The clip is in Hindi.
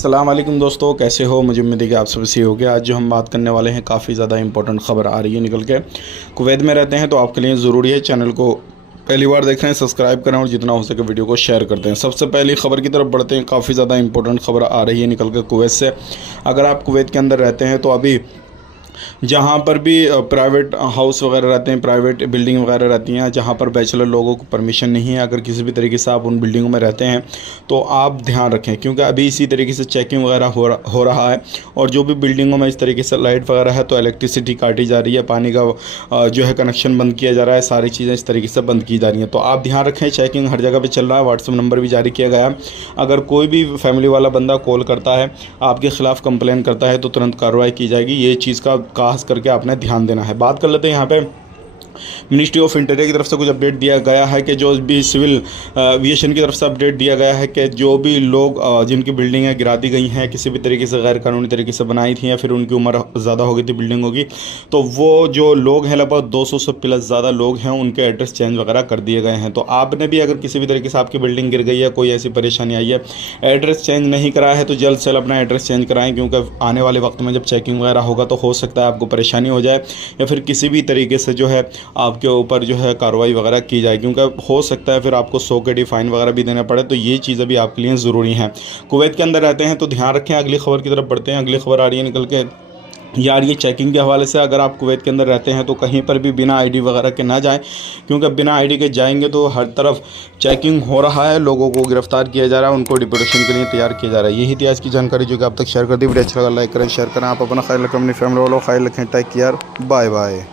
अस्सलाम वालेकुम दोस्तों, कैसे हो? मुझे उम्मीद है कि आप सब सही हो गया। आज जो हम बात करने वाले हैं काफ़ी ज़्यादा इंपॉर्टेंट ख़बर आ रही है निकल के। कुवैत में रहते हैं तो आपके लिए ज़रूरी है चैनल को पहली बार देख रहे हैं सब्सक्राइब करें और जितना हो सके वीडियो को शेयर करते हैं। सबसे पहली खबर की तरफ बढ़ते हैं। काफ़ी ज़्यादा इंपॉर्टेंट खबर आ रही है निकल के कुवैत से। अगर आप कुवैत के अंदर रहते हैं तो अभी जहाँ पर भी प्राइवेट हाउस वगैरह रहते हैं, प्राइवेट बिल्डिंग वगैरह रहती हैं, जहाँ पर बैचलर लोगों को परमिशन नहीं है, अगर किसी भी तरीके से आप उन बिल्डिंगों में रहते हैं तो आप ध्यान रखें, क्योंकि अभी इसी तरीके से चेकिंग वगैरह हो रहा है। और जो भी बिल्डिंगों में इस तरीके से लाइट वगैरह है तो इलेक्ट्रिसिटी काटी जा रही है, पानी का जो है कनेक्शन बंद किया जा रहा है, सारी चीज़ें इस तरीके से बंद की जा रही हैं। तो आप ध्यान रखें, चेकिंग हर जगह पर चल रहा है। व्हाट्सअप नंबर भी जारी किया गया है। अगर कोई भी फैमिली वाला बंदा कॉल करता है, आपके ख़िलाफ़ कंप्लेन करता है तो तुरंत कार्रवाई की जाएगी। ये चीज़ का खास करके आपने ध्यान देना है। बात कर लेते हैं यहाँ पे मिनिस्ट्री ऑफ इंटीरियर की तरफ से कुछ अपडेट दिया गया है कि जो भी सिविल एविएशन की तरफ से अपडेट दिया गया है कि जो भी लोग जिनकी बिल्डिंगें गिरा दी गई हैं, किसी भी तरीके से गैर कानूनी तरीके से बनाई थी या फिर उनकी उम्र ज़्यादा हो गई थी बिल्डिंगों की, तो वो जो लोग हैं लगभग 200 से प्लस ज़्यादा लोग हैं, उनके एड्रेस चेंज वगैरह कर दिए गए हैं। तो आपने भी अगर किसी भी तरीके से आपकी बिल्डिंग गिर गई है, कोई ऐसी परेशानी आई है, एड्रेस चेंज नहीं कराया है तो जल्द से जल्द अपना एड्रेस चेंज कराएं, क्योंकि आने वाले वक्त में जब चेकिंग वगैरह होगा तो हो सकता है आपको परेशानी हो जाए या फिर किसी भी तरीके से जो है आपके ऊपर जो है कार्रवाई वगैरह की जाए, क्योंकि हो सकता है फिर आपको 100 के फाइन वगैरह भी देना पड़े। तो ये चीज़ अभी आपके लिए ज़रूरी है। कुवैत के अंदर रहते हैं तो ध्यान रखें। अगली खबर की तरफ बढ़ते हैं। अगली खबर आ रही है निकल के यार, ये चेकिंग के हवाले से। अगर आप कुवैत के अंदर रहते हैं तो कहीं पर भी बिना आईडी वगैरह के ना जाएं, क्योंकि बिना आईडी के जाएंगे तो हर तरफ चेकिंग हो रहा है, लोगों को गिरफ्तार किया जा रहा है, उनको डिपोटेशन के लिए तैयार किया जा रहा है। यही थी आज की जानकारी जो कि आप तक शेयर कर दी। वीडियो अच्छा लगा लाइक करें, शेयर करें। आप अपना ख्याल रखें, अपनी फैमिली वालों का ख्याल रखें। Take care, bye bye.